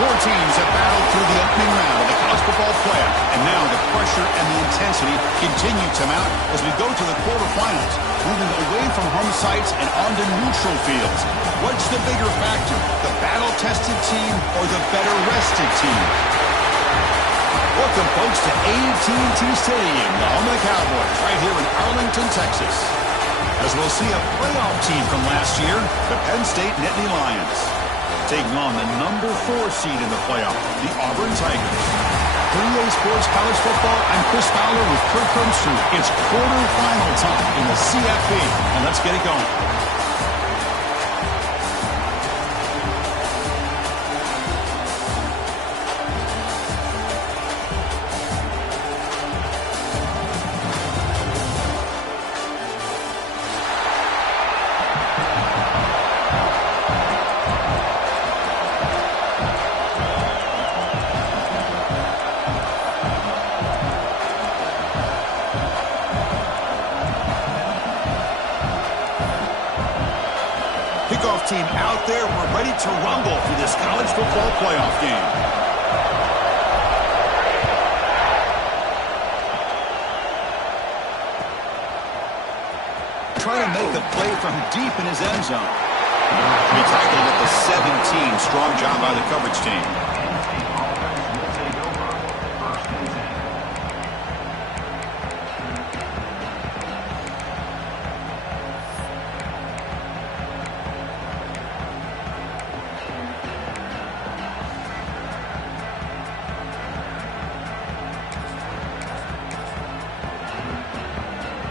Four teams have battled through the opening round of the college football playoff, and now the pressure and the intensity continue to mount as we go to the quarterfinals, moving away from home sites and onto neutral fields. What's the bigger factor, the battle-tested team or the better-rested team? Welcome, folks, to AT&T Stadium, the home of the Cowboys, right here in Arlington, Texas. As we'll see a playoff team from last year, the Penn State Nittany Lions, taking on the number 4 seed in the playoff, the Auburn Tigers. 3A Sports College Football, I'm Chris Fowler with Kirk Crumpster. It's quarterfinal time in the CFP, and let's get it going. Team out there, we're ready to rumble through this college football playoff game. Trying to make a play from deep in his end zone. He tackled at the 17. Strong job by the coverage team.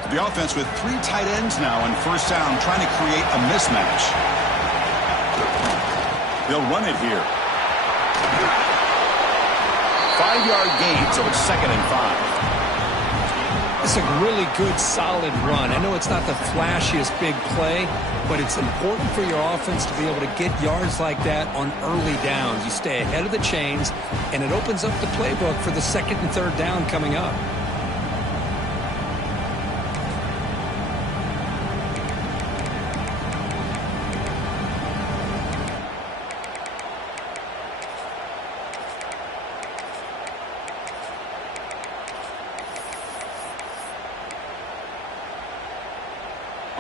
The offense with 3 tight ends now on first down, trying to create a mismatch. They'll run it here. 5-yard gain, so it's 2nd and 5. It's a really good, solid run. I know it's not the flashiest big play, but it's important for your offense to be able to get yards like that on early downs. You stay ahead of the chains, and it opens up the playbook for the 2nd and 3rd down coming up.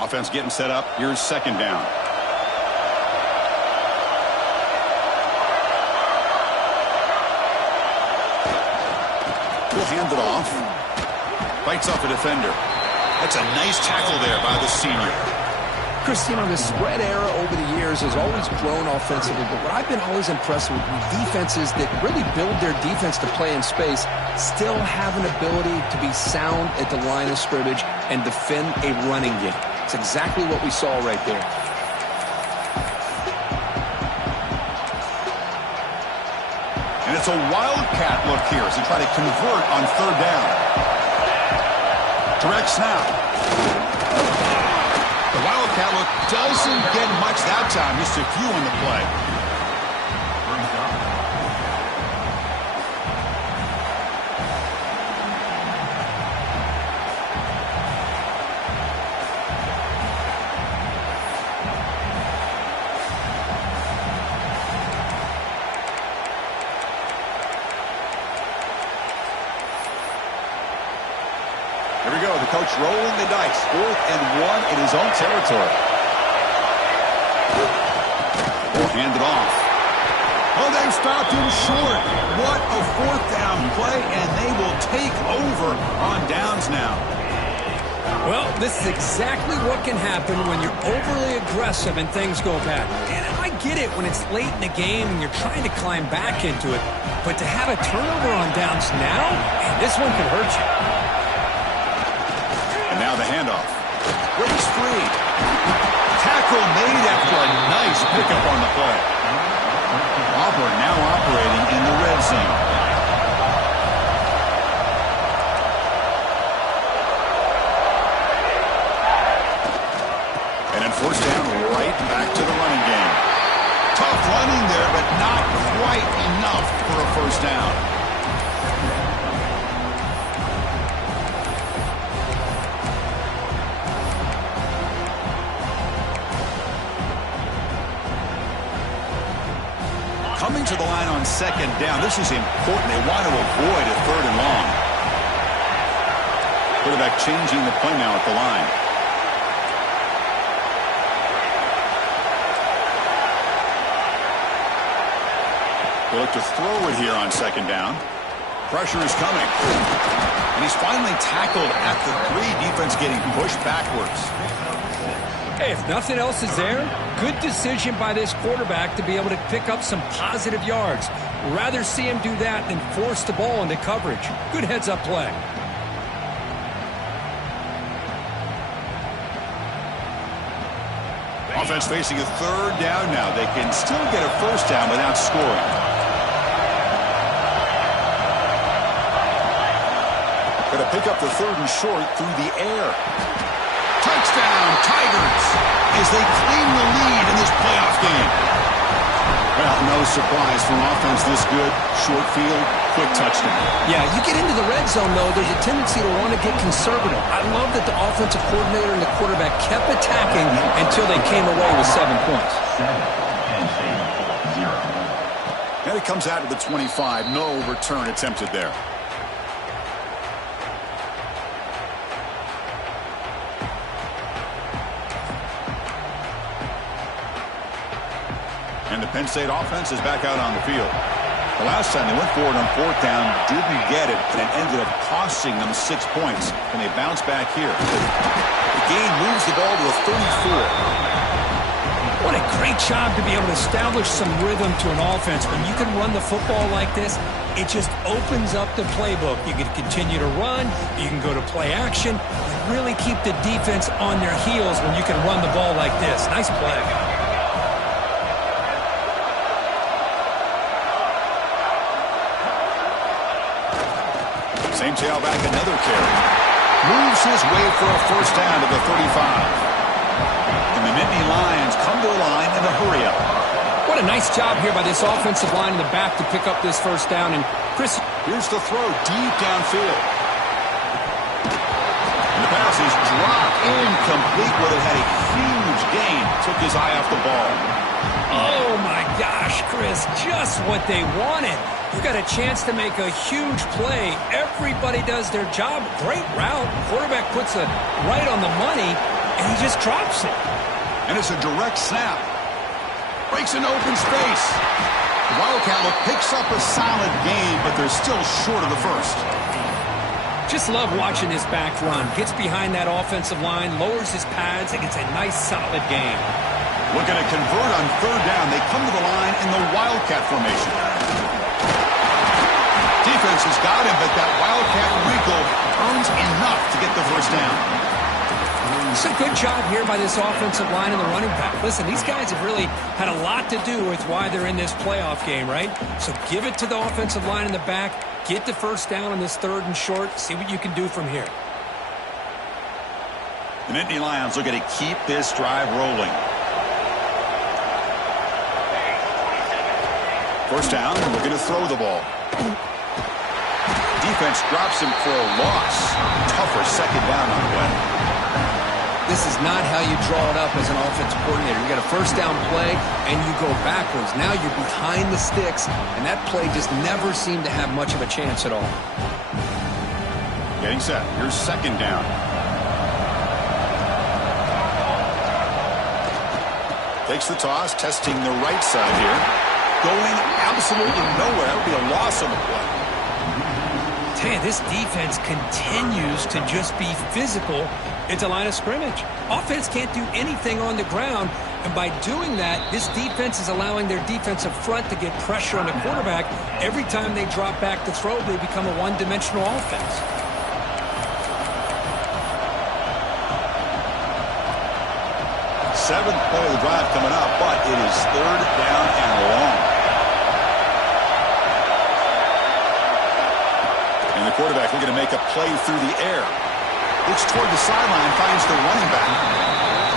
Offense getting set up. Here's 2nd down. We'll hand it off. Fights off a defender. That's a nice tackle there by the senior. Chris, you know, the spread era over the years has always grown offensively, but what I've been always impressed with defenses that really build their defense to play in space still have an ability to be sound at the line of scrimmage and defend a running game. It's exactly what we saw right there. And it's a wildcat look here as they try to convert on 3rd down. Direct snap. The wildcat look doesn't get much that time, just a few on the play. Here we go, the coach rolling the dice. 4th and 1 in his own territory. Will hand it off. Oh, they've stopped him short. What a 4th down play, and they will take over on downs now. Well, this is exactly what can happen when you're overly aggressive and things go bad. And I get it when it's late in the game and you're trying to climb back into it. But to have a turnover on downs now, man, this one could hurt you. Now the handoff. Breaks free. Tackle made after a nice pickup on the play. Auburn now operating in the red zone. And then 4th down, right back to the running game. Tough running there, but not quite enough for a 1st down. Coming to the line on second down. This is important. They want to avoid a third and long. Quarterback changing the play now at the line. They look to throw it here on second down. Pressure is coming. And he's finally tackled at the 3. Defense getting pushed backwards. Hey, if nothing else is there, good decision by this quarterback to be able to pick up some positive yards. Rather see him do that than force the ball into coverage. Good heads-up play. Offense facing a third down now. They can still get a first down without scoring. Going to pick up the 3rd and short through the air. Touchdown, Tigers, as they claim the lead in this playoff game. Well, no surprise from offense this good. Short field, quick touchdown. Yeah, you get into the red zone, though, there's a tendency to want to get conservative. I love that the offensive coordinator and the quarterback kept attacking until they came away with 7 points. And it comes out to the 25. No return attempted there. And the Penn State offense is back out on the field. The last time they went forward on 4th down, didn't get it, and it ended up costing them 6 points. And they bounce back here. The game moves the ball to the 34. What a great job to be able to establish some rhythm to an offense. When you can run the football like this, it just opens up the playbook. You can continue to run. You can go to play action. And really keep the defense on their heels when you can run the ball like this. Nice play. Same tailback, another carry. Moves his way for a first down to the 35. And the Nittany Lions come to the line in a hurry-up. What a nice job here by this offensive line in the back to pick up this first down. And Chris, here's the throw deep downfield. And the pass is dropped incomplete, but it had a huge gain. Took his eye off the ball. Oh, my gosh, Chris, just what they wanted. You got a chance to make a huge play. Everybody does their job. Great route. Quarterback puts it right on the money, and he just drops it. And it's a direct snap. Breaks an open space. The Wildcat picks up a solid gain, but they're still short of the first. Just love watching this back run. Gets behind that offensive line, lowers his pads, and gets a nice solid gain. Looking to convert on 3rd down. They come to the line in the Wildcat formation. Defense has got him, but that Wildcat wrinkle earns enough to get the first down. It's a good job here by this offensive line and the running back. Listen, these guys have really had a lot to do with why they're in this playoff game, right? So give it to the offensive line in the back. Get the first down on this 3rd and short. See what you can do from here. The Nittany Lions looking to keep this drive rolling. First down, looking to throw the ball. Defense drops him for a loss. Tougher second down on the way. This is not how you draw it up as an offensive coordinator. You got a first down play, and you go backwards. Now you're behind the sticks, and that play just never seemed to have much of a chance at all. Getting set. Here's second down. Takes the toss, testing the right side here. Going absolutely nowhere. That would be a loss on the play. Tell you, this defense continues to just be physical at the line of scrimmage. Offense can't do anything on the ground, and by doing that, this defense is allowing their defensive front to get pressure on the quarterback. Every time they drop back to throw, they become a one-dimensional offense. Seventh play of the drive coming up, but it is 3rd down and long. And the quarterback looking to make a play through the air. Looks toward the sideline, finds the running back.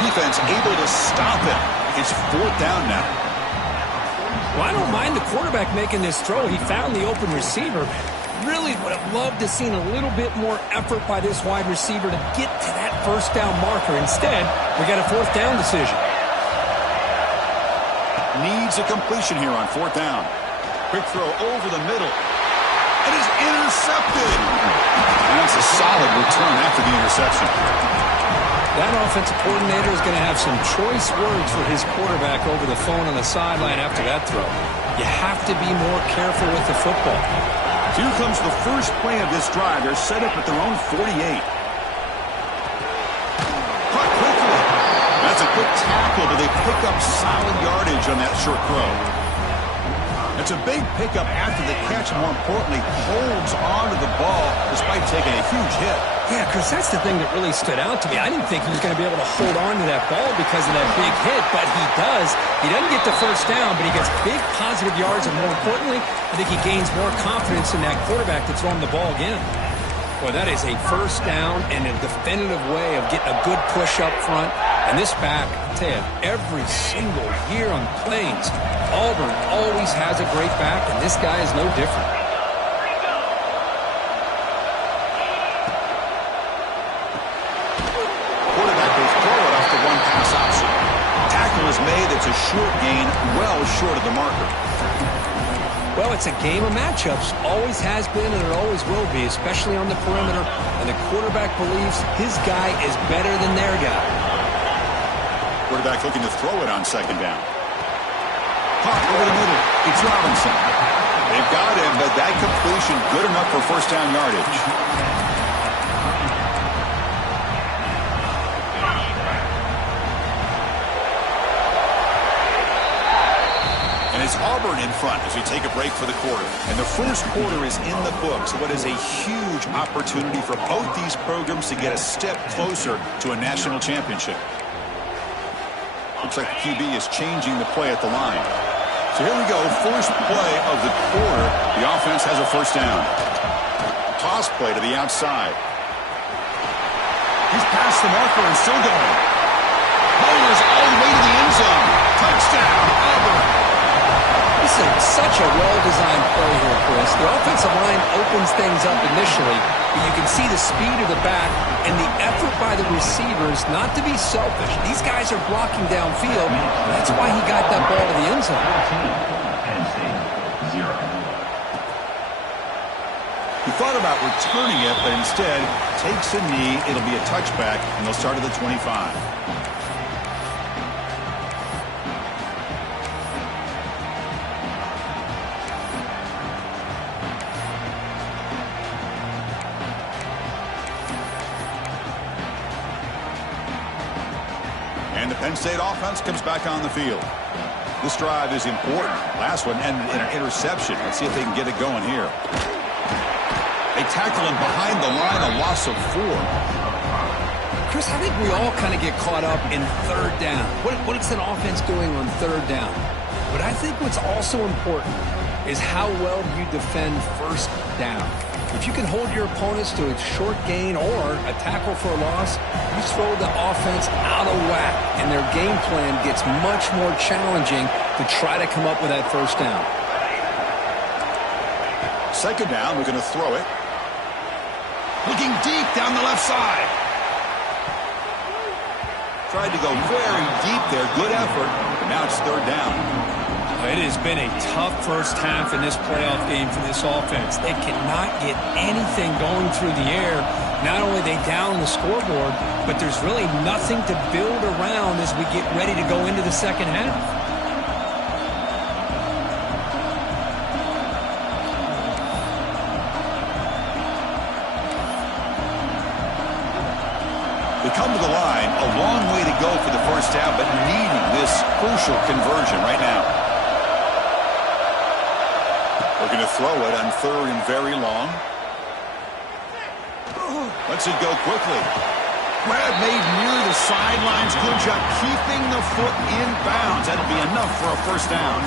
Defense able to stop it. It's 4th down now. Well, I don't mind the quarterback making this throw. He found the open receiver. Really would have loved to seen a little bit more effort by this wide receiver to get to that first down marker. Instead, we got a 4th down decision. Needs a completion here on 4th down. Quick throw over the middle. It is intercepted. And it's a solid return after the interception. That offensive coordinator is going to have some choice words for his quarterback over the phone on the sideline after that throw. You have to be more careful with the football. Here comes the first play of this drive. They're set up at their own 48. Caught quickly. That's a quick tackle, but they pick up solid yardage on that short throw. It's a big pickup after the catch, and more importantly, holds onto the ball despite taking a huge hit. Yeah, Chris, that's the thing that really stood out to me. I didn't think he was going to be able to hold on to that ball because of that big hit, but he does. He doesn't get the first down, but he gets big positive yards, and more importantly, I think he gains more confidence in that quarterback to throw him the ball again. Boy, that is a first down and a definitive way of getting a good push up front. And this back, I tell you, every single year on Plains, Auburn always has a great back, and this guy is no different. Quarterback will throw it off the one-pass option. Tackle is made. It's a short gain, well short of the marker. Well, it's a game of matchups. Always has been, and it always will be, especially on the perimeter. And the quarterback believes his guy is better than their guy. Quarterback looking to throw it on second down. Caught over the middle. It's Robinson. They've got him, but that completion good enough for first down yardage. And it's Auburn in front as we take a break for the quarter. And the first quarter is in the books. What is a huge opportunity for both these programs to get a step closer to a national championship. Looks like the QB is changing the play at the line. So here we go, first play of the quarter. The offense has a first down. Toss play to the outside. He's past the marker and still going. Powers all the way to the end zone. Touchdown, Auburn. This is such a well-designed play here, Chris. The offensive line opens things up initially, but you can see the speed of the back and the effort by the receivers not to be selfish. These guys are blocking downfield. That's why he got that ball to the end zone. Penn State, 0. He thought about returning it, but instead takes a knee. It'll be a touchback, and they'll start at the 25. And the Penn State offense comes back on the field. This drive is important. Last one ended in an interception. Let's see if they can get it going here. They tackle him behind the line, a loss of 4. Chris, I think we all kind of get caught up in third down. What is an offense doing on third down? But I think what's also important is how well you defend first down. If you can hold your opponents to a short gain or a tackle for a loss, you throw the offense out of whack, and their game plan gets much more challenging to try to come up with that first down. Second down, we're going to throw it. Looking deep down the left side. Tried to go very deep there. Good effort. But now it's third down. It has been a tough first half in this playoff game for this offense. They cannot get anything going through the air. Not only are they down on the scoreboard, but there's really nothing to build around as we get ready to go into the second half. They come to the line, a long way to go for the first down, but needing this crucial conversion right now. We're going to throw it on third and very long. Lets it go quickly. Grab made near the sidelines. Good job keeping the foot in bounds. That'll be enough for a first down.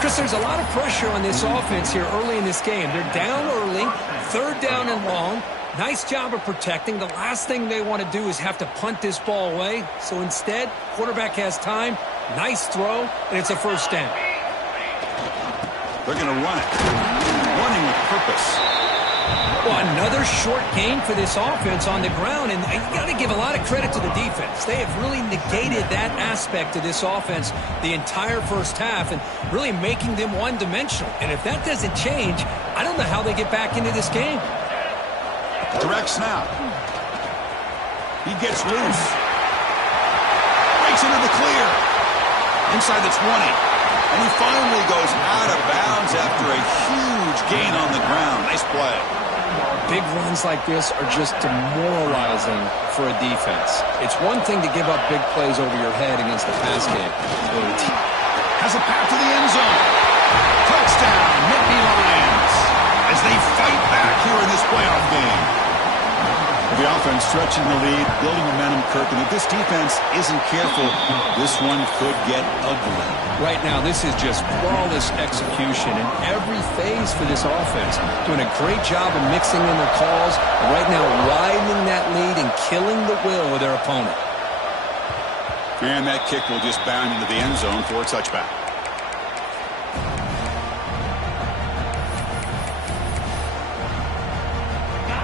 Chris, there's a lot of pressure on this offense here early in this game. They're down early, third down and long. Nice job of protecting. The last thing they want to do is have to punt this ball away. So instead, quarterback has time. Nice throw, and it's a first down. They're going to run it. Running with purpose. Well, another short gain for this offense on the ground, and you got to give a lot of credit to the defense. They have really negated that aspect of this offense the entire first half and really making them one-dimensional. And if that doesn't change, I don't know how they get back into this game. Direct snap. He gets loose. Breaks into the clear. Inside the 20. And he finally goes out of bounds after a huge gain on the ground. Nice play. Big runs like this are just demoralizing for a defense. It's one thing to give up big plays over your head against the pass game. Has a path to the end zone. Touchdown, Nittany Lions. As they fight back here in this playoff game. The offense stretching the lead, building momentum, Kirk. And if this defense isn't careful, this one could get ugly. Right now, this is just flawless execution in every phase for this offense. Doing a great job of mixing in their calls. And right now, widening that lead and killing the will of their opponent. And that kick will just bound into the end zone for a touchback.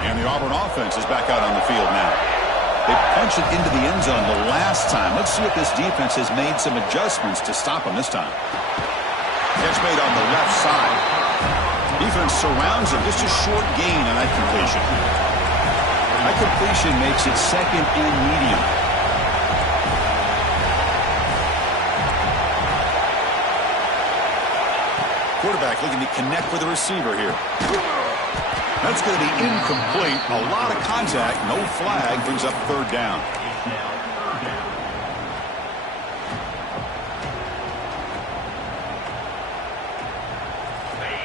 And the Auburn offense is back out on the field now. They punched it into the end zone the last time. Let's see if this defense has made some adjustments to stop them this time. Catch made on the left side. Defense surrounds him. Just a short gain on that completion. That completion makes it second and medium. Quarterback looking to connect with the receiver here. That's going to be incomplete. A lot of contact. No flag. Brings up third down.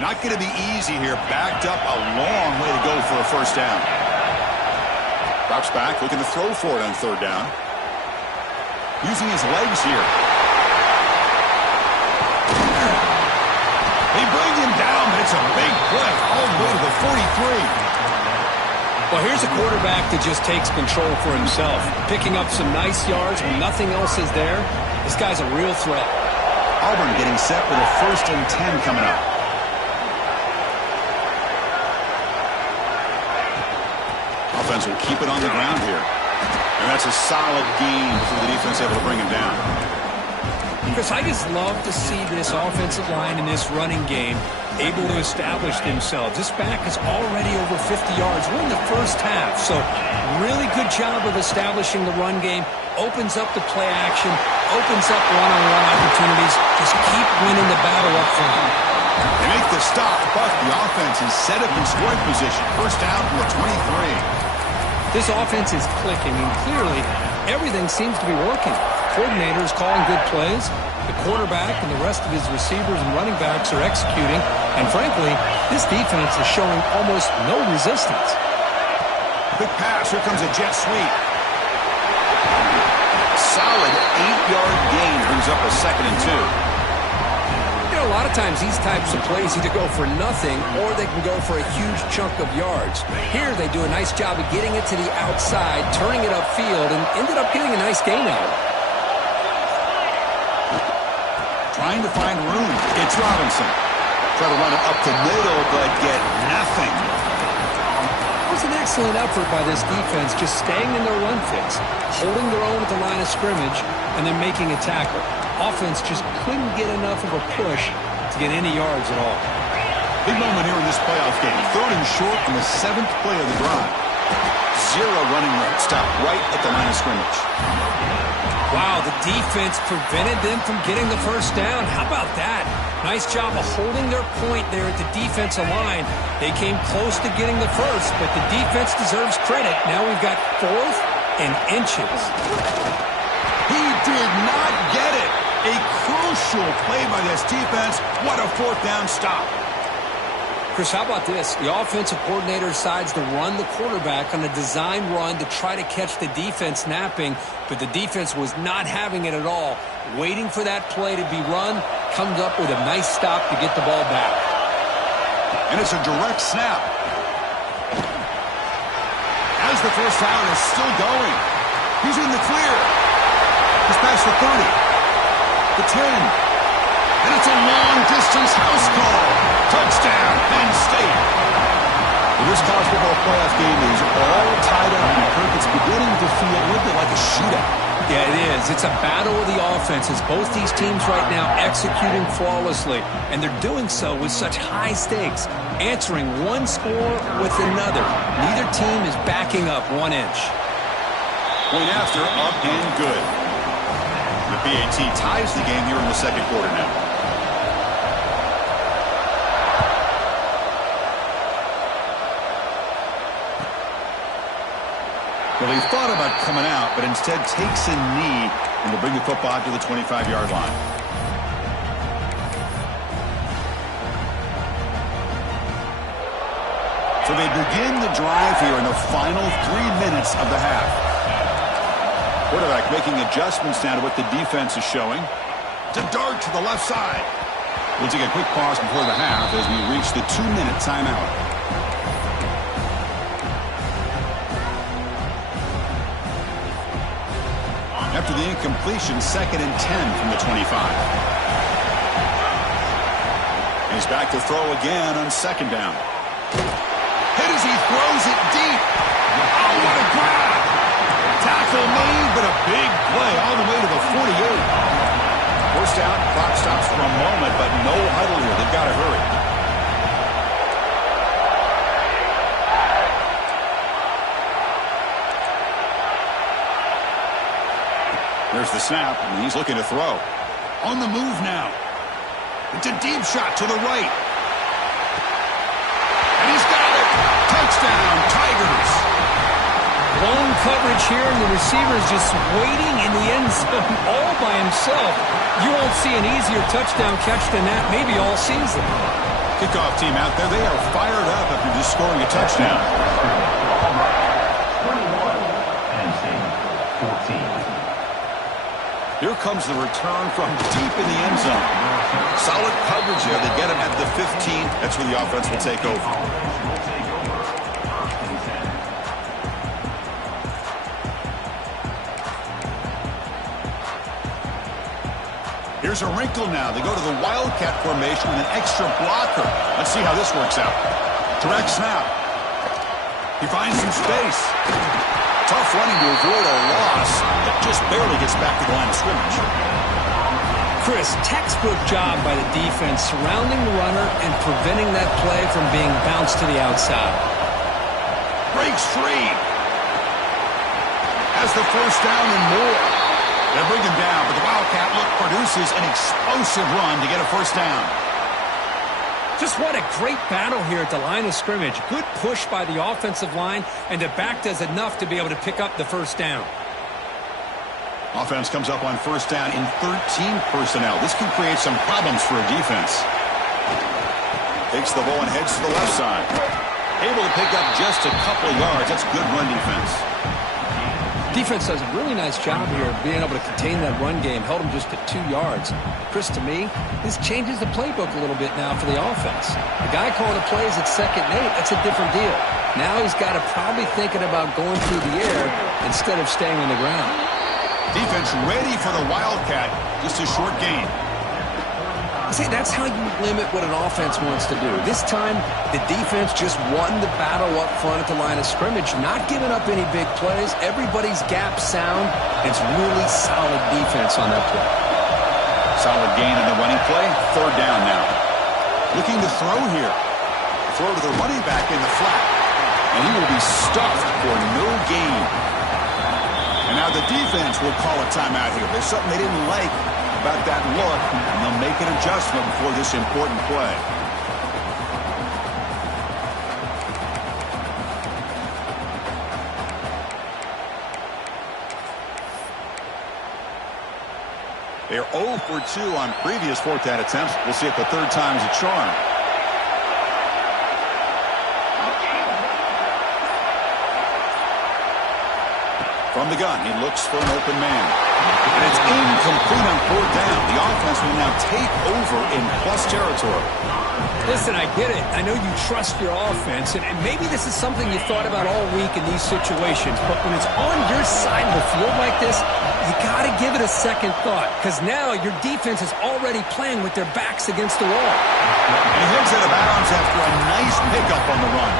Not going to be easy here. Backed up a long way to go for a first down. Drops back. Looking to throw for it on third down. Using his legs here. They bring him down, but it's a big play all the way to the 43. Well, here's a quarterback that just takes control for himself, picking up some nice yards when nothing else is there. This guy's a real threat. Auburn getting set with a 1st and 10 coming up. Offense will keep it on the ground here. And that's a solid gain before the defense able to bring him down. Because I just love to see this offensive line in this running game able to establish themselves. This back is already over 50 yards. We're in the first half, so really good job of establishing the run game. Opens up the play action, opens up one-on-one opportunities. Just keep winning the battle up front. They make the stop, but the offense is set up in scoring position. First down from the 23. This offense is clicking, and clearly everything seems to be working. Coordinator is calling good plays. The quarterback and the rest of his receivers and running backs are executing. And frankly, this defense is showing almost no resistance. Big pass. Here comes a jet sweep. Solid 8-yard gain brings up a 2nd and 2. You know, a lot of times these types of plays either go for nothing or they can go for a huge chunk of yards. Here they do a nice job of getting it to the outside, turning it upfield, and ended up getting a nice gain out of it. Trying to find room. It's Robinson. Try to run it up the middle, but get nothing. It was an excellent effort by this defense, just staying in their run fits, holding their own at the line of scrimmage, and then making a tackle. Offense just couldn't get enough of a push to get any yards at all. Big moment here in this playoff game. 3rd and short on the 7th play of the drive. 0 running room. Stop right at the line of scrimmage. Wow, the defense prevented them from getting the first down. How about that? Nice job of holding their point there at the defensive line. They came close to getting the first, but the defense deserves credit. Now we've got 4th and inches. He did not get it. A crucial play by this defense. What a 4th down stop. Chris, how about this? The offensive coordinator decides to run the quarterback on a design run to try to catch the defense napping, but the defense was not having it at all. Waiting for that play to be run, comes up with a nice stop to get the ball back. And it's a direct snap. As the first down is still going. He's in the clear. He's past the 30. The 10. And it's a long-distance house call. Touchdown, Penn State. Well, This college football playoff game is all tied up, and Kirk, it's beginning to feel a little bit like a shootout. Yeah, it is. It's a battle of the offenses. Both these teams right now executing flawlessly, and they're doing so with such high stakes, answering one score with another. Neither team is backing up 1 inch. Point after, up and good. The PAT ties the game here in the second quarter now. Well, he thought about coming out, but instead takes a knee and will bring the football to the 25-yard line. So they begin the drive here in the final 3 minutes of the half. Quarterback making adjustments now to what the defense is showing. To dart to the left side. We'll take a quick pause before the half as we reach the 2-minute timeout. After the incompletion, 2nd and 10 from the 25. He's back to throw again on 2nd down. Hit as he throws it deep. Oh, what a grab! Tackle made, but a big play all the way to the 48. First down, clock stops for a moment, but no huddle here. They've got to hurry. There's the snap, and he's looking to throw. On the move now. It's a deep shot to the right. And he's got it. Touchdown, Tigers. Long coverage here, and the receiver is just waiting in the end zone all by himself. You won't see an easier touchdown catch than that maybe all season. Kickoff team out there, they are fired up after just scoring a touchdown. 21, Penn State, 14. Here comes the return from deep in the end zone. Solid coverage there. They get him at the 15. That's where the offense will take over. Here's a wrinkle now. They go to the Wildcat formation with an extra blocker. Let's see how this works out. Direct snap. He finds some space. Tough running to avoid a loss, but just barely gets back to the line of scrimmage. Chris, textbook job by the defense surrounding the runner and preventing that play from being bounced to the outside. Breaks free. Has the first down and more. They bring him down, but the Wildcat look produces an explosive run to get a first down. Just what a great battle here at the line of scrimmage. Good push by the offensive line, and the back does enough to be able to pick up the first down. Offense comes up on first down in 13 personnel. This can create some problems for a defense. Takes the ball and heads to the left side. Able to pick up just a couple of yards. That's good run defense. Defense does a really nice job here of being able to contain that run game. Held him just at 2 yards. Chris, to me, this changes the playbook a little bit now for the offense. The guy calling the plays at 2nd and 8, that's a different deal. Now he's got to probably thinking about going through the air instead of staying on the ground. Defense ready for the Wildcat. Just a short gain. See, that's how you limit what an offense wants to do. This time, the defense just won the battle up front at the line of scrimmage, not giving up any big plays. Everybody's gap sound. It's really solid defense on that play. Solid gain on the running play. 3rd down now. Looking to throw here. Throw to the running back in the flat. And he will be stuffed for no gain. And now the defense will call a timeout here. There's something they didn't like about that look, and they'll make an adjustment before this important play. They're 0 for 2 on previous 4th down attempts. We'll see if the 3rd time's a charm. From the gun, he looks for an open man. And it's incomplete on 4th down. The offense will now take over in plus territory. Listen, I get it. I know you trust your offense, and maybe this is something you thought about all week in these situations, but when it's on your side of the field like this, you got to give it a second thought, because now your defense is already playing with their backs against the wall. And he heads out of bounds after a nice pickup on the run.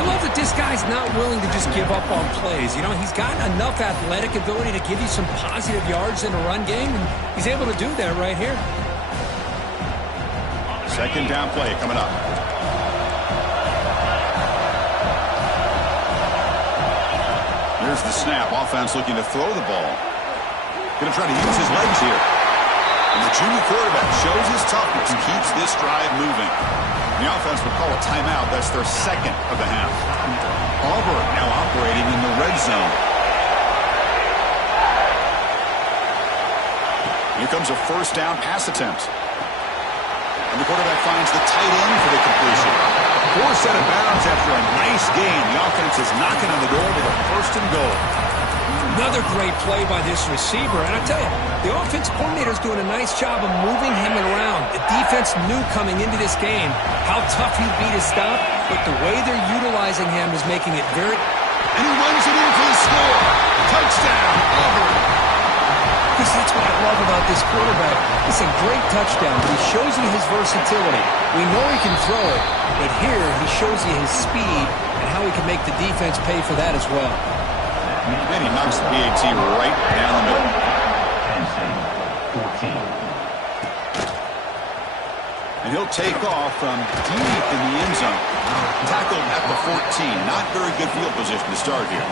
I love that this guy's not willing to just give up on plays. You know, he's got enough athletic ability to give you some positive yards in a run game, and he's able to do that right here. Second down play coming up. Here's the snap. Offense looking to throw the ball. Going to try to use his legs here. And the junior quarterback shows his toughness and keeps this drive moving. The offense will call a timeout. That's their second of the half. Auburn now operating in the red zone. Here comes a first down pass attempt. And the quarterback finds the tight end for the completion. 4 set of bounds after a nice gain. The offense is knocking on the door with a first and goal. Another great play by this receiver. And I tell you, the offense coordinator is doing a nice job of moving him around. The defense knew coming into this game how tough he'd be to stop, but the way they're utilizing him is making it very... And he runs it in for the score. Touchdown, Auburn. Because that's what I love about this quarterback. It's a great touchdown. He shows you his versatility. We know he can throw it, but here he shows you his speed and how he can make the defense pay for that as well. And he knocks the PAT right down the middle. Penn State, 14. And he'll take off from deep in the end zone. Tackled at the 14. Not very good field position to start here.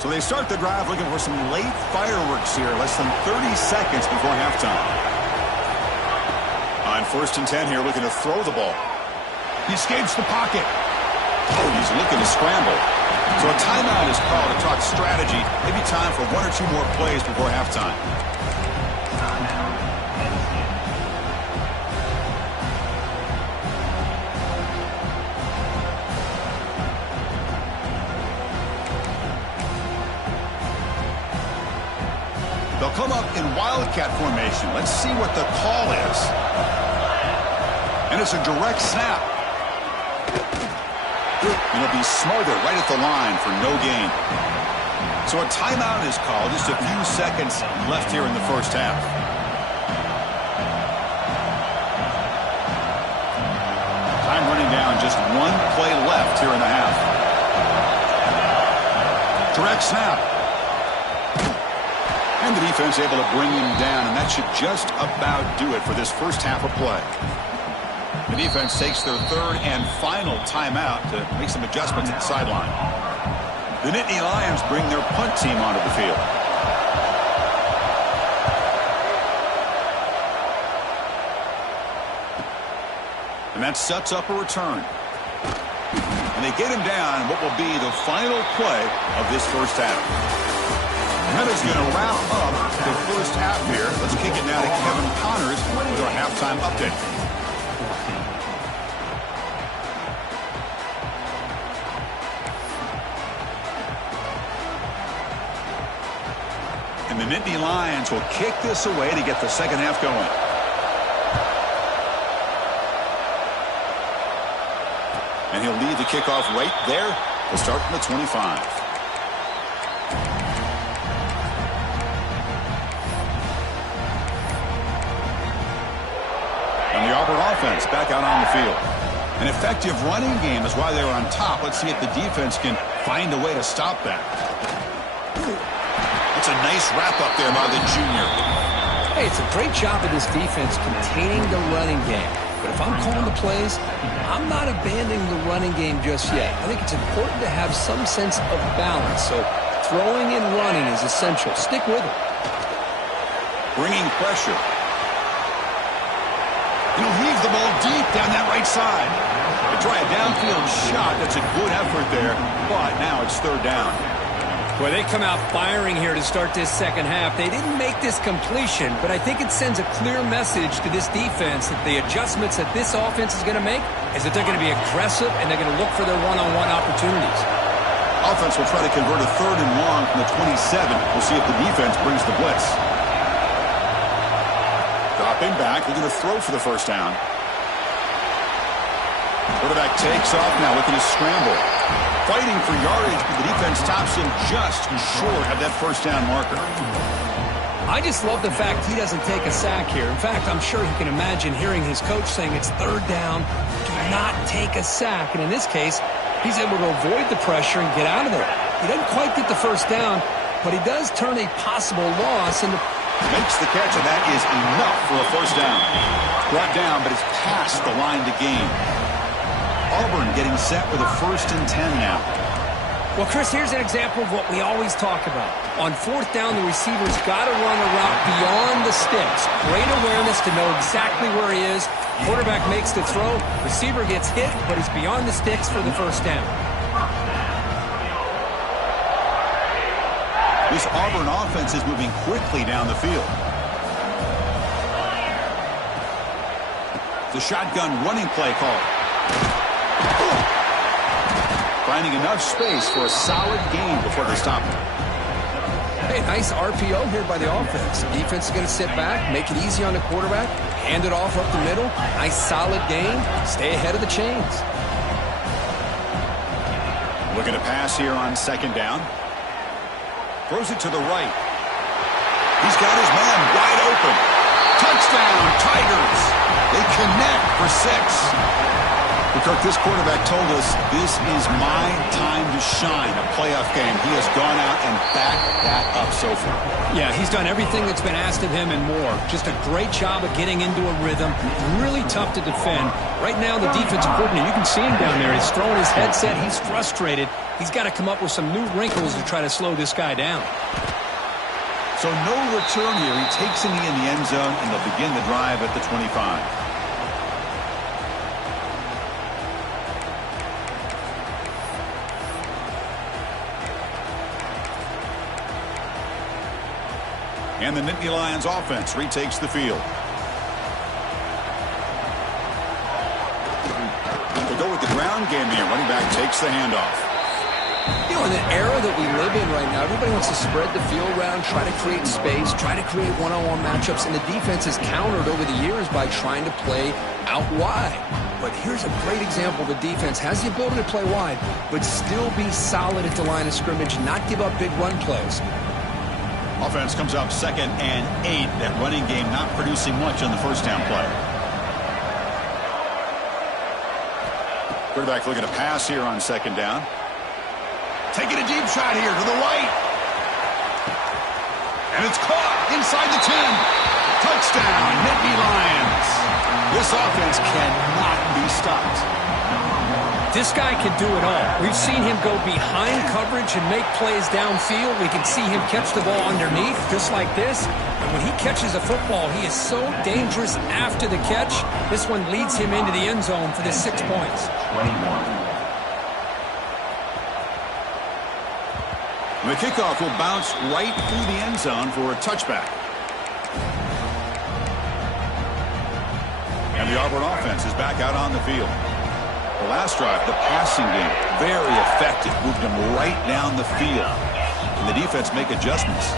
So they start the drive looking for some late fireworks here, less than 30 seconds before halftime. On 1st and 10 here, looking to throw the ball. He escapes the pocket. Oh, he's looking to scramble. So a timeout is called to talk strategy. Maybe time for 1 or 2 more plays before halftime. They'll come up in wildcat formation. Let's see what the call is. And it's a direct snap. And he'll be smarter right at the line for no gain. So a timeout is called. Just a few seconds left here in the first half. Time running down. Just 1 play left here in the half. Direct snap. And the defense able to bring him down, and that should just about do it for this first half of play. The defense takes their 3rd and final timeout to make some adjustments at the sideline. The Nittany Lions bring their punt team onto the field. And that sets up a return. And they get him down in what will be the final play of this first half. That is going to wrap up the first half here. Let's kick it now to Kevin Connors with our halftime update. And the Nittany Lions will kick this away to get the second half going. And he'll lead the kickoff right there. We'll start from the 25. The Auburn offense back out on the field. An effective running game is why they're on top. Let's see if the defense can find a way to stop that. It's a nice wrap up there by the junior. Hey, it's a great job of this defense containing the running game. But if I'm calling the plays, I'm not abandoning the running game just yet. I think it's important to have some sense of balance. So throwing and running is essential. Stick with it. Bringing pressure. He'll heave the ball deep down that right side. They try a downfield shot. That's a good effort there, but now it's 3rd down. Well, they come out firing here to start this second half. They didn't make this completion, but I think it sends a clear message to this defense that the adjustments that this offense is going to make is that they're going to be aggressive and they're going to look for their one-on-one opportunities. Offense will try to convert a 3rd and long from the 27. We'll see if the defense brings the blitz. Dropping back, looking to throw for the first down. Takes off now, looking to scramble. Fighting for yardage, but the defense stops him just short of that first down marker. I just love the fact he doesn't take a sack here. In fact, I'm sure he can imagine hearing his coach saying it's third down, do not take a sack. And in this case, he's able to avoid the pressure and get out of there. He doesn't quite get the first down, but he does turn a possible loss into... Makes the catch, and that is enough for a first down. Brought down, but it's past the line to gain. Auburn getting set with a 1st and 10 now. Well, Chris, here's an example of what we always talk about. On 4th down, the receiver's got to run a route beyond the sticks. Great awareness to know exactly where he is. Quarterback makes the throw. Receiver gets hit, but he's beyond the sticks for the first down. This Auburn offense is moving quickly down the field. The shotgun running play call. Finding enough space for a solid gain before they stop him. Hey, nice RPO here by the offense. Defense is going to sit back, make it easy on the quarterback, hand it off up the middle. Nice solid gain. Stay ahead of the chains. Looking to pass here on 2nd down. Throws it to the right. He's got his man wide open. Touchdown, Tigers. They connect for 6. Kirk, this quarterback told us this is my time to shine, a playoff game. He has gone out and backed that up so far. Yeah, he's done everything that's been asked of him and more. Just a great job of getting into a rhythm. Really tough to defend. Right now, the defensive coordinator, you can see him down there. He's throwing his headset. He's frustrated. He's got to come up with some new wrinkles to try to slow this guy down. So no return here. He takes in the end zone, and they'll begin the drive at the 25. And the Nittany Lions offense retakes the field. They go with the ground game here. Running back takes the handoff. You know, in the era that we live in right now, everybody wants to spread the field around, try to create space, try to create one-on-one matchups, and the defense has countered over the years by trying to play out wide. But here's a great example. The defense has the ability to play wide, but still be solid at the line of scrimmage, not give up big run plays. Offense comes up 2nd and 8. That running game not producing much on the first down play. Quarterback looking to pass here on 2nd down. Taking a deep shot here to the right. And it's caught inside the 10. Touchdown, Nittany Lions. This offense cannot be stopped. This guy can do it all. We've seen him go behind coverage and make plays downfield. We can see him catch the ball underneath, just like this. And when he catches a football, he is so dangerous after the catch. This one leads him into the end zone for the 6 points. 21. The kickoff will bounce right through the end zone for a touchback. And the Auburn offense is back out on the field. The last drive, the passing game, very effective. Moved them right down the field. And the defense make adjustments.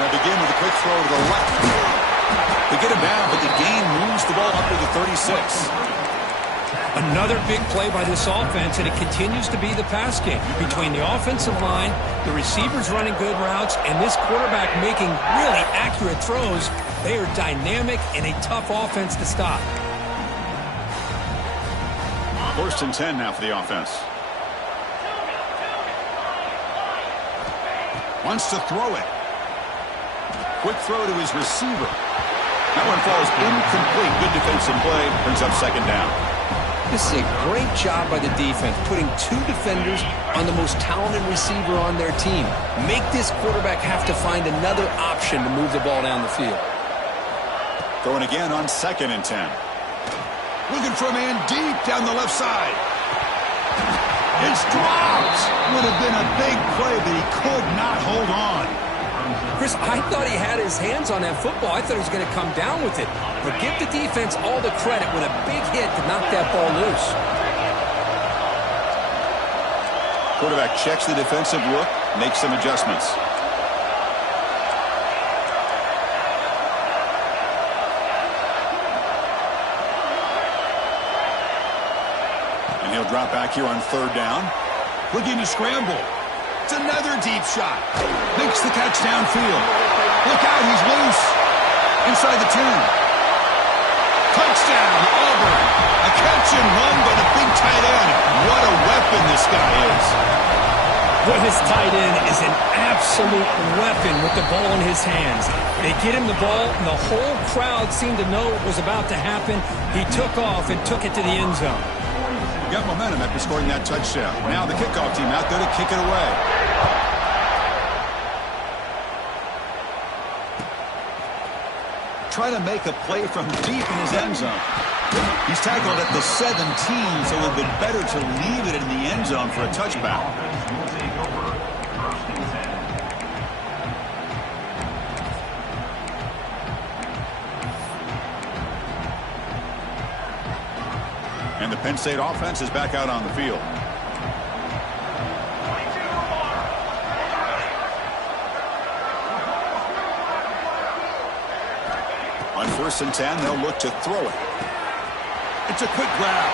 Now begin with a quick throw to the left. They get him down, but the gain moves the ball up to the 36. Another big play by this offense, and it continues to be the pass game. Between the offensive line, the receivers running good routes, and this quarterback making really accurate throws, they are dynamic and a tough offense to stop. 1st and 10 now for the offense. Wants to throw it. Quick throw to his receiver. That one falls incomplete. Good defensive play. Brings up 2nd down. This is a great job by the defense, putting 2 defenders on the most talented receiver on their team. Make this quarterback have to find another option to move the ball down the field. Throwing again on 2nd and 10. Looking for a man deep down the left side. It's dropped. Would have been a big play, but he could not hold on. Chris, I thought he had his hands on that football. I thought he was going to come down with it. But give the defense all the credit with a big hit to knock that ball loose. Quarterback checks the defensive look, makes some adjustments. He'll drop back here on third down. Looking to scramble. It's another deep shot. Makes the catch downfield. Look out, he's loose. Inside the 10. Touchdown, Auburn. A catch and run by the big tight end. What a weapon this guy is. Well, his tight end is an absolute weapon with the ball in his hands. They get him the ball, and the whole crowd seemed to know what was about to happen. He took off and took it to the end zone. Got momentum after scoring that touchdown. Now the kickoff team out there to kick it away. Trying to make a play from deep in his end zone. He's tackled at the 17, so it would have been better to leave it in the end zone for a touchback. And the Penn State offense is back out on the field. On 1st and 10, they'll look to throw it. It's a quick grab.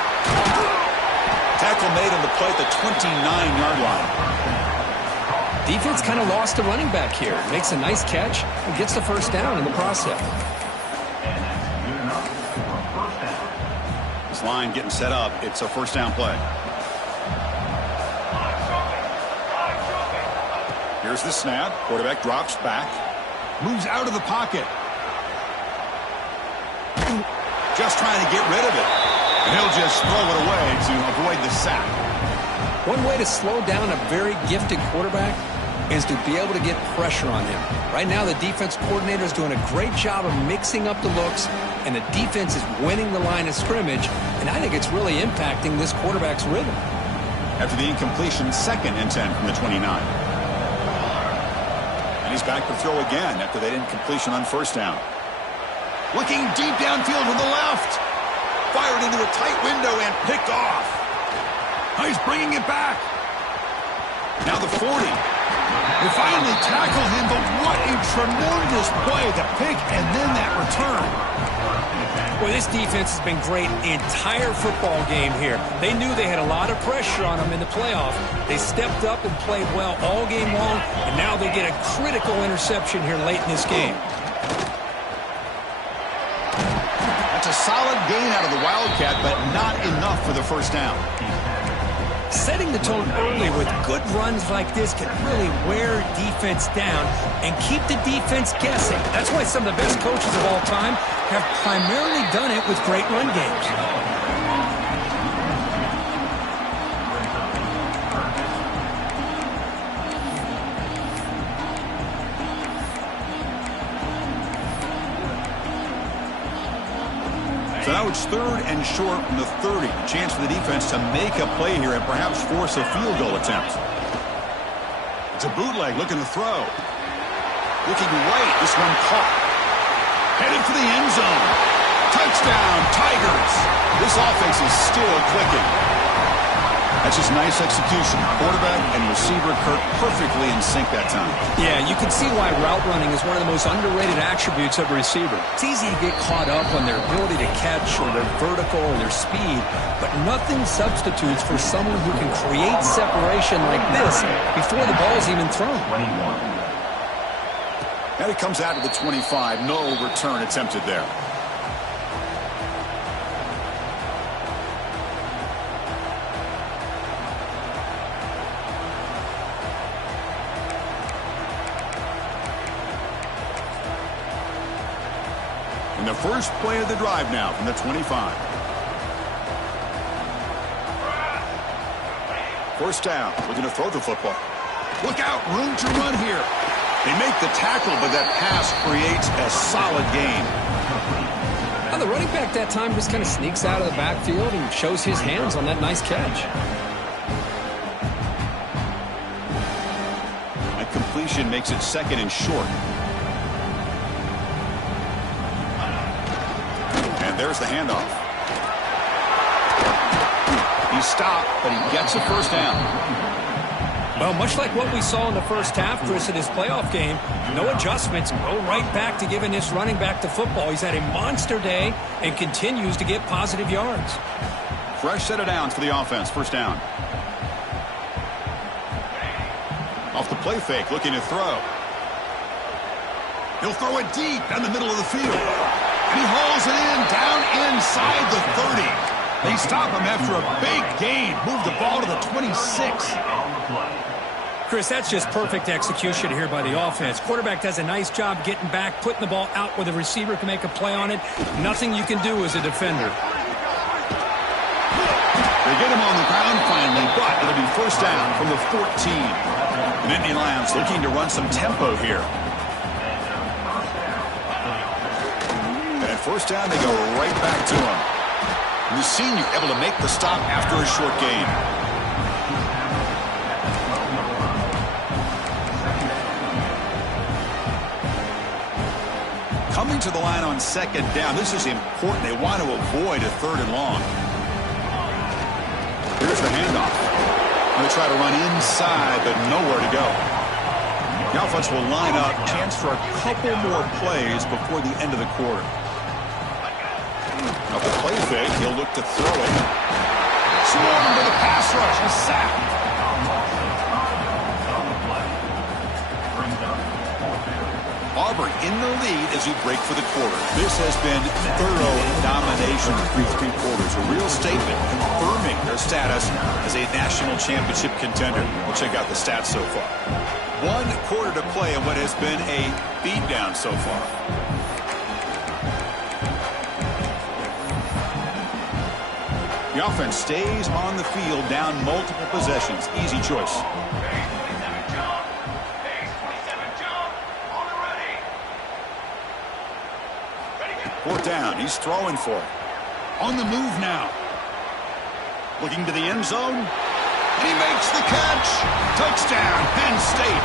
Tackle made on the play at the 29-yard line. Defense kind of lost the running back here. Makes a nice catch and gets the first down in the process. This line getting set up. It's a first down play. Here's the snap. Quarterback drops back. Moves out of the pocket. Just trying to get rid of it. And he'll just throw it away to avoid the sack. One way to slow down a very gifted quarterback is to be able to get pressure on him. Right now, the defense coordinator is doing a great job of mixing up the looks, and the defense is winning the line of scrimmage, and I think it's really impacting this quarterback's rhythm. After the incompletion, 2nd and 10 from the 29. And he's back to throw again after that incompletion on first down. Looking deep downfield to the left. Fired into a tight window and picked off. Now he's bringing it back. Now the 40. They finally tackle him, but what a tremendous play. The pick and then that return. Boy, this defense has been great the entire football game here. They knew they had a lot of pressure on them in the playoff. They stepped up and played well all game long, and now they get a critical interception here late in this game. That's a solid gain out of the Wildcat, but not enough for the first down. Setting the tone early with good runs like this can really wear defense down and keep the defense guessing. That's why some of the best coaches of all time have primarily done it with great run games. So now it's 3rd and short from the 30. A chance for the defense to make a play here and perhaps force a field goal attempt. It's a bootleg looking to throw. Looking right. This one caught. Headed for the end zone. Touchdown, Tigers. This offense is still clicking. That's just nice execution. Quarterback and receiver Kirk perfectly in sync that time. Yeah, you can see why route running is one of the most underrated attributes of a receiver. It's easy to get caught up on their ability to catch or their vertical or their speed, but nothing substitutes for someone who can create separation like this before the ball's even thrown. Now he comes out to the 25. No return attempted there. And the first play of the drive now from the 25. First down. Looking to throw the football. Look out. Room to run here. They make the tackle, but that pass creates a solid gain. Now the running back that time just kind of sneaks out of the backfield and shows his hands on that nice catch. That completion makes it 2nd and short. And there's the handoff. He's stopped, but he gets a first down. Well, much like what we saw in the first half, Chris, in his playoff game, no adjustments, go right back to giving this running back the football. He's had a monster day and continues to get positive yards. Fresh set of downs for the offense. First down. Off the play fake, looking to throw. He'll throw it deep down the middle of the field. And he hauls it in down inside the 30. They stop him after a big gain. Move the ball to the 26. Chris, that's just perfect execution here by the offense. Quarterback does a nice job getting back, putting the ball out where the receiver can make a play on it. Nothing you can do as a defender. They get him on the ground finally, but it'll be first down from the 14. The Nittany Lions looking to run some tempo here. And at first down, they go right back to him. And the senior able to make the stop after a short gain. Coming to the line on second down. This is important. They want to avoid a third and long. Here's the handoff. They try to run inside, but nowhere to go. The offense will line up. Chance for a couple more plays before the end of the quarter. Up the play fake. He'll look to throw it. Swarmed to the pass rush. A sack. Auburn in the lead as we break for the quarter. This has been thorough domination through 3 quarters. A real statement confirming their status as a national championship contender. We'll check out the stats so far. 1 quarter to play in what has been a beatdown so far. The offense stays on the field down multiple possessions. Easy choice. Fourth down. He's throwing for it. On the move now. Looking to the end zone. And he makes the catch. Touchdown, Penn State.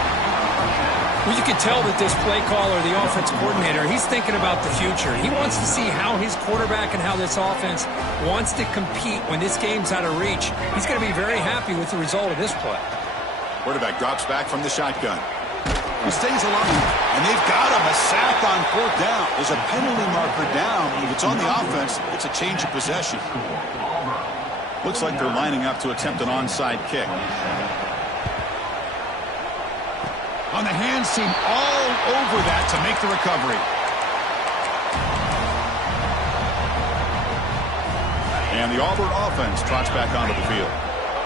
Well, you can tell that this play caller, the offense coordinator, he's thinking about the future. He wants to see how his quarterback and how this offense wants to compete when this game's out of reach. He's going to be very happy with the result of this play. Quarterback drops back from the shotgun. He stays alive, and they've got him. A sack on fourth down. There's a penalty marker down. If it's on the offense, it's a change of possession. Looks like they're lining up to attempt an onside kick. On the hands team all over that to make the recovery. And the Auburn offense trots back onto the field.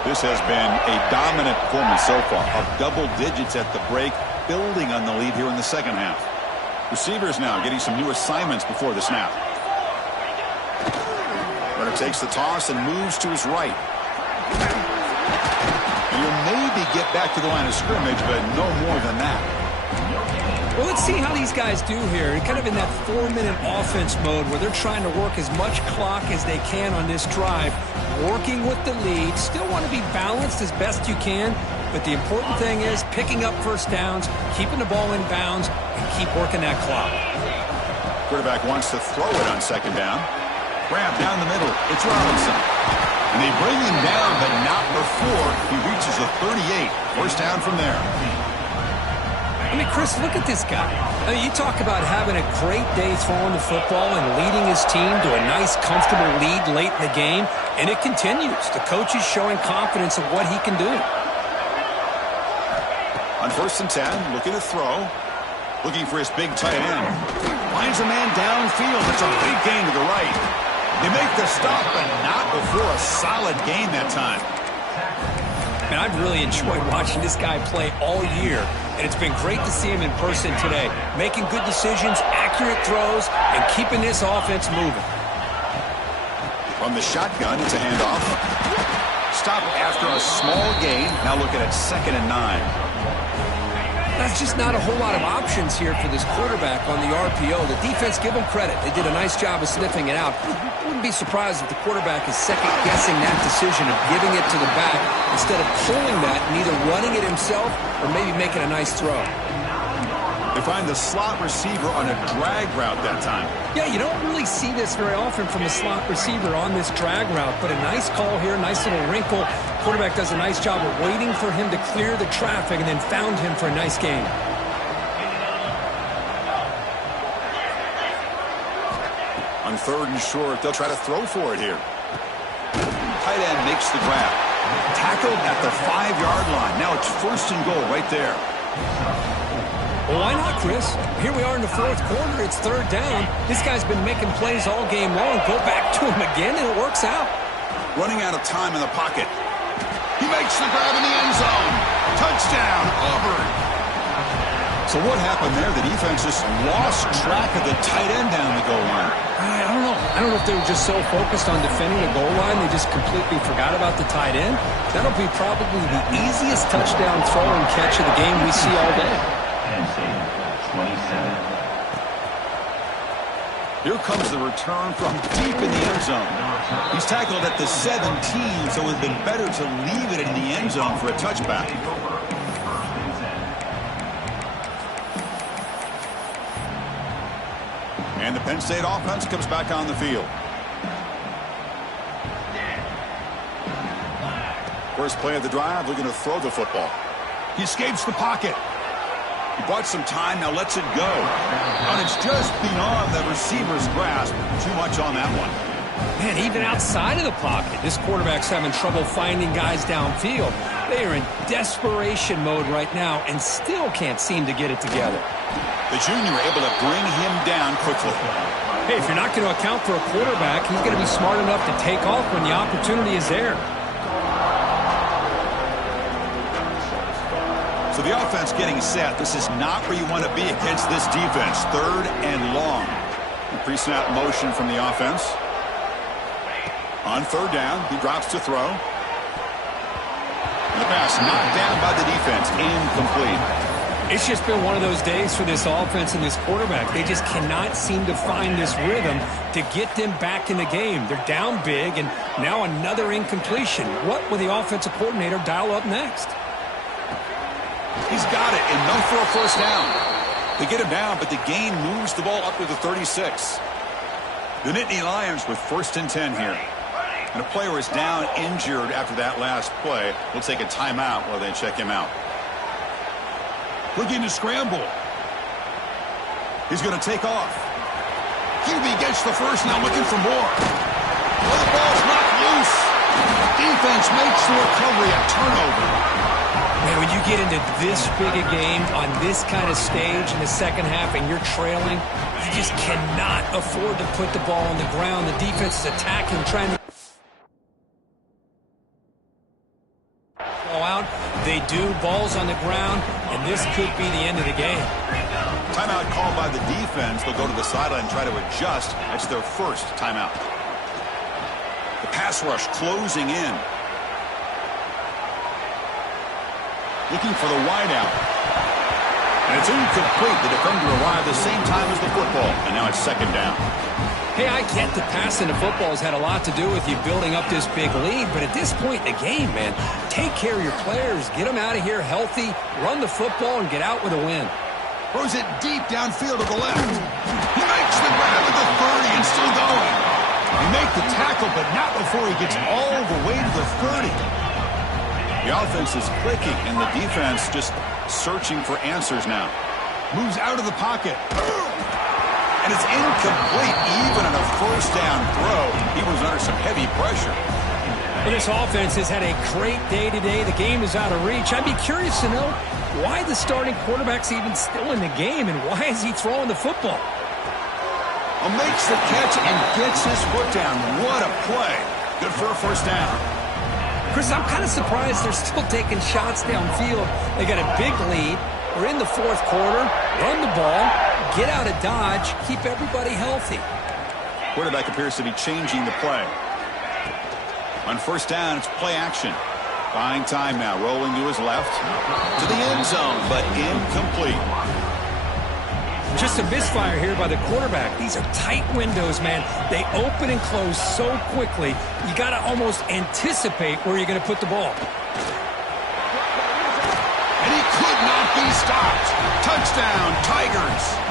This has been a dominant performance so far. Up double digits at the break, building on the lead here in the second half. Receivers now getting some new assignments before the snap. Runner takes the toss and moves to his right. And he'll maybe get back to the line of scrimmage, but no more than that. Well, let's see how these guys do here. Kind of in that 4-minute offense mode where they're trying to work as much clock as they can on this drive. Working with the lead. Still want to be balanced as best you can. But the important thing is picking up first downs, keeping the ball in bounds, and keep working that clock. Quarterback wants to throw it on second down. Grab down the middle. It's Robinson. And they bring him down, but not before he reaches the 38. First down from there. I mean, Chris, look at this guy. I mean, you talk about having a great day throwing the football and leading his team to a nice, comfortable lead late in the game, and it continues. The coach is showing confidence of what he can do. On 1st and 10, looking to throw. Looking for his big tight end. Finds a man downfield. It's a big gain to the right. They make the stop, but not before a solid gain that time. Man, I've really enjoyed watching this guy play all year, and it's been great to see him in person today. Making good decisions, accurate throws, and keeping this offense moving. From the shotgun, it's a handoff. Stop after a small gain. Now looking at 2nd and 9. That's just not a whole lot of options here for this quarterback on the RPO. The defense, give them credit. They did a nice job of sniffing it out. I wouldn't be surprised if the quarterback is second-guessing that decision of giving it to the back instead of pulling that and either running it himself or maybe making a nice throw. They find the slot receiver on a drag route that time. Yeah, you don't really see this very often from a slot receiver on this drag route, but a nice call here, nice little wrinkle. Quarterback does a nice job of waiting for him to clear the traffic and then found him for a nice gain. On 3rd and short, they'll try to throw for it here. Tight tight end makes the grab. Tackled at the 5-yard line. Now it's 1st and goal right there. Well, why not, Chris? Here we are in the 4th quarter. It's 3rd down. This guy's been making plays all game long. Go back to him again, and it works out. Running out of time in the pocket. He makes the grab in the end zone. Touchdown, Auburn. So what happened there? The defense just lost track of the tight end down the goal line. I don't know. I don't know if they were just so focused on defending the goal line they just completely forgot about the tight end. That'll be probably the easiest touchdown throw and catch of the game we see all day. Penn State, 27. Here comes the return from deep in the end zone. He's tackled at the 17, so it would have been better to leave it in the end zone for a touchback. And the Penn State offense comes back on the field. First play of the drive, looking to throw the football. He escapes the pocket. He bought some time, now lets it go. And it's just beyond the receiver's grasp. Too much on that one. Man, even outside of the pocket, this quarterback's having trouble finding guys downfield. They are in desperation mode right now and still can't seem to get it together. The junior able to bring him down quickly. Hey, if you're not going to account for a quarterback, he's going to be smart enough to take off when the opportunity is there. So the offense getting set. This is not where you want to be against this defense. 3rd and long. Pre-snap motion from the offense. On 3rd down, he drops to throw. And the pass knocked down by the defense. Incomplete. It's just been one of those days for this offense and this quarterback. They just cannot seem to find this rhythm to get them back in the game. They're down big, and now another incompletion. What will the offensive coordinator dial up next? He's got it, enough for a 1st down. They get him down, but the gain moves the ball up to the 36. The Nittany Lions with 1st and 10 here. And a player is down injured after that last play. We'll take a timeout while they check him out. Looking to scramble. He's going to take off. QB gets the 1st, now looking for more. Well, the ball's knocked loose. Defense makes the recovery, a turnover. Man, when you get into this big a game on this kind of stage in the 2nd half and you're trailing, you just cannot afford to put the ball on the ground. The defense is attacking, trying to go out. They do, balls on the ground, and this could be the end of the game. Timeout called by the defense. They'll go to the sideline and try to adjust. That's their 1st timeout. The pass rush closing in. Looking for the wideout. And it's incomplete. The defender arrived the same time as the football. And now it's 2nd down. Hey, I get the passing the football has had a lot to do with you building up this big lead, but at this point in the game, man, take care of your players. Get them out of here healthy, run the football, and get out with a win. Throws it deep downfield to the left. He makes the grab at the 30 and still going. He make the tackle, but not before he gets all the way to the 30. The offense is clicking, and the defense just searching for answers now. Moves out of the pocket. And it's incomplete, even on a 1st down throw. He was under some heavy pressure. Well, this offense has had a great day today. The game is out of reach. I'd be curious to know why the starting quarterback's even still in the game, and why is he throwing the football? Makes the catch and gets his foot down. What a play. Good for a 1st down. Chris, I'm kind of surprised they're still taking shots downfield. They got a big lead. We're in the 4th quarter. Run the ball. Get out of Dodge. Keep everybody healthy. Quarterback appears to be changing the play. On 1st down, it's play action. Buying time now. Rolling to his left. To the end zone, but incomplete. Just a misfire here by the quarterback. These are tight windows, man. They open and close so quickly. You got to almost anticipate where you're going to put the ball. And he could not be stopped. Touchdown, Tigers.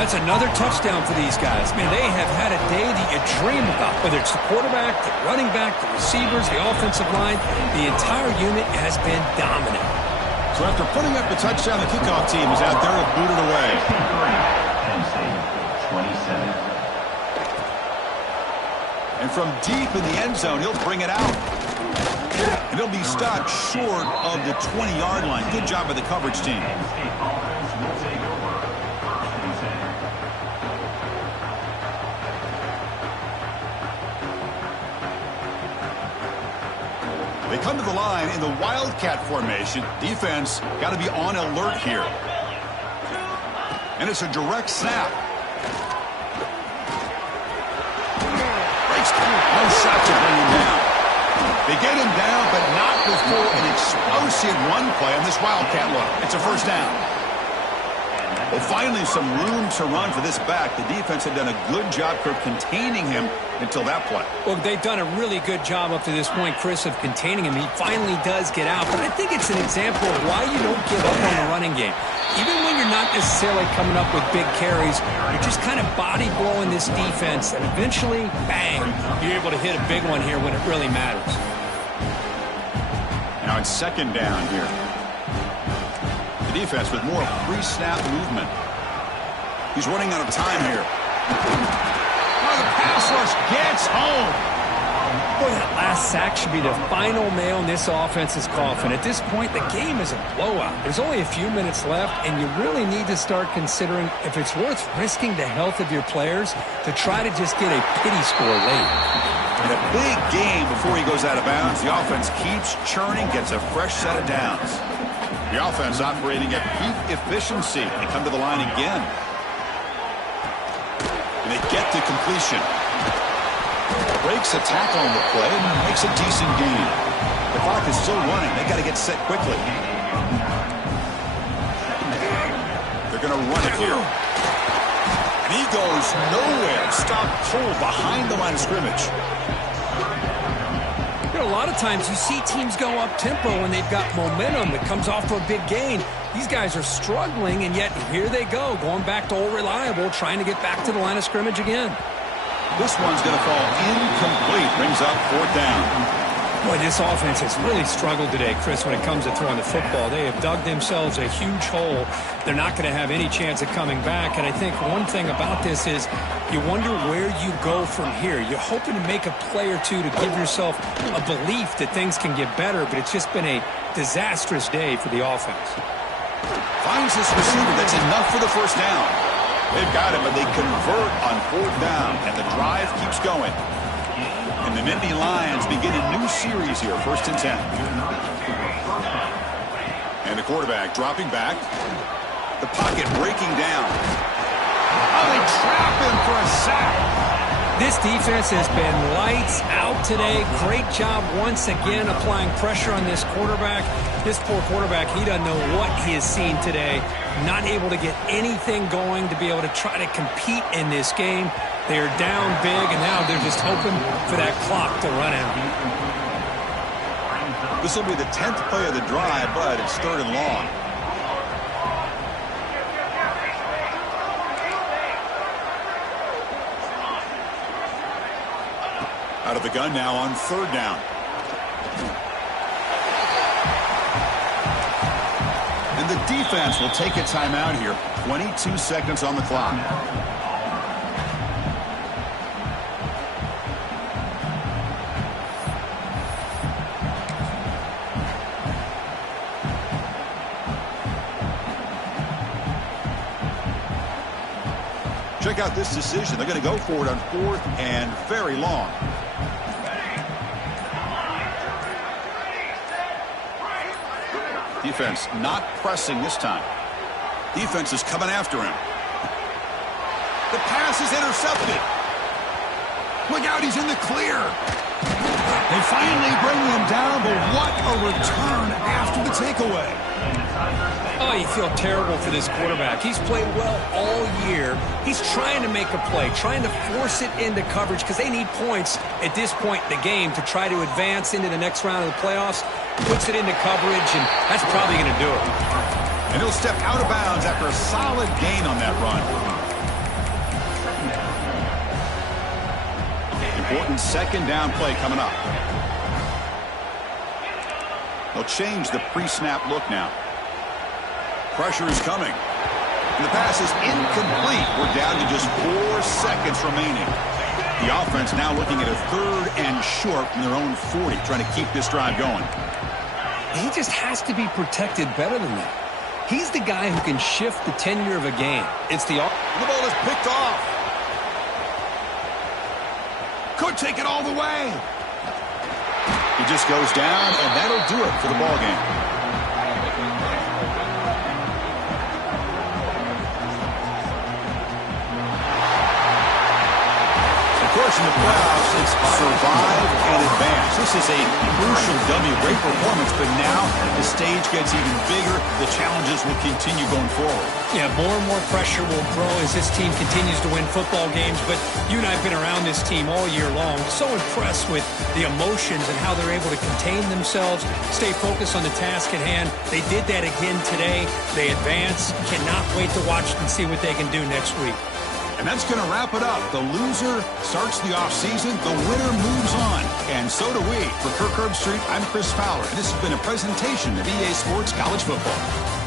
That's another touchdown for these guys. Man, they have had a day that you dream about. Whether it's the quarterback, the running back, the receivers, the offensive line, the entire unit has been dominant. So after putting up the touchdown, the kickoff team is out there to boot it away. Penn State, 27. And from deep in the end zone, he'll bring it out. And he'll be stopped short of the 20-yard line. Good job by the coverage team. Penn State offense will take over. They come to the line in the Wildcat formation. Defense got to be on alert here. And it's a direct snap. No shot to bring him down. They get him down, but not before an explosive run play on this Wildcat look. It's a first down. Well, finally, some room to run for this back. The defense had done a good job of containing him until that play. Well, they've done a really good job up to this point, Chris, of containing him. He finally does get out, but I think it's an example of why you don't give up on the running game. Even when you're not necessarily coming up with big carries, you're just kind of body blowing this defense, and eventually, bang, you're able to hit a big one here when it really matters. Now it's second down here. The defense with more pre-snap movement. He's running out of time here. Oh, the pass rush gets home. Boy, that last sack should be the final nail in this offense's coffin. At this point, the game is a blowout. There's only a few minutes left, and you really need to start considering if it's worth risking the health of your players to try to just get a pity score late. In a big game before he goes out of bounds, the offense keeps churning, gets a fresh set of downs. The offense operating at peak efficiency. They come to the line again. And they get to completion. Breaks a tackle on the play and makes a decent gain. The clock is still running. They got to get set quickly. They're going to run it here. And he goes nowhere. Stop cold behind the line of scrimmage. You know, a lot of times you see teams go up-tempo when they've got momentum that comes off for a big gain. These guys are struggling, and yet here they go, going back to old reliable, trying to get back to the line of scrimmage again. This one's going to fall incomplete. Brings up fourth down. Boy, this offense has really struggled today, Chris, when it comes to throwing the football. They have dug themselves a huge hole. They're not going to have any chance of coming back. And I think one thing about this is you wonder where you go from here. You're hoping to make a play or two to give yourself a belief that things can get better, but it's just been a disastrous day for the offense. Finds this receiver. That's enough for the first down. They've got him, but they convert on fourth down, and the drive keeps going. And the Nittany Lions begin a new series here, 1st and 10. And the quarterback dropping back. The pocket breaking down. Oh, they trap him for a sack. This defense has been lights out today. Great job once again applying pressure on this quarterback. This poor quarterback, he doesn't know what he has seen today. Not able to get anything going to be able to try to compete in this game. They are down big, and now they're just hoping for that clock to run out. This will be the 10th play of the drive, but it's 3rd and long. Out of the gun now on 3rd down. And the defense will take a timeout here. 22 seconds on the clock. Check out this decision. They're going to go for it on 4th and very long. Defense not pressing this time. Defense is coming after him. The pass is intercepted. Look out, he's in the clear. They finally bring him down, but what a return after the takeaway. Oh, you feel terrible for this quarterback. He's played well all year. He's trying to make a play, trying to force it into coverage because they need points at this point in the game to try to advance into the next round of the playoffs. Puts it into coverage, and that's probably going to do it. And he'll step out of bounds after a solid gain on that run. Important 2nd down play coming up. They'll change the pre-snap look now. Pressure is coming. And the pass is incomplete. We're down to just 4 seconds remaining. The offense now looking at a 3rd and short from their own 40, trying to keep this drive going. He just has to be protected better than that. He's the guy who can shift the tenure of a game. It's the ball is picked off. Could take it all the way. He just goes down, and that'll do it for the ball game. Of course, in the playoffs, it's survive and advance. This is a crucial W. Great performance, but now the stage gets even bigger. The challenges will continue going forward. Yeah, more and more pressure will grow as this team continues to win football games. But you and I have been around this team all year long. So impressed with the emotions and how they're able to contain themselves, stay focused on the task at hand. They did that again today. They advance. Cannot wait to watch and see what they can do next week. And that's going to wrap it up. The loser starts the offseason. The winner moves on. And so do we. For Kirk Herbstreit, I'm Chris Fowler. And this has been a presentation of EA Sports College Football.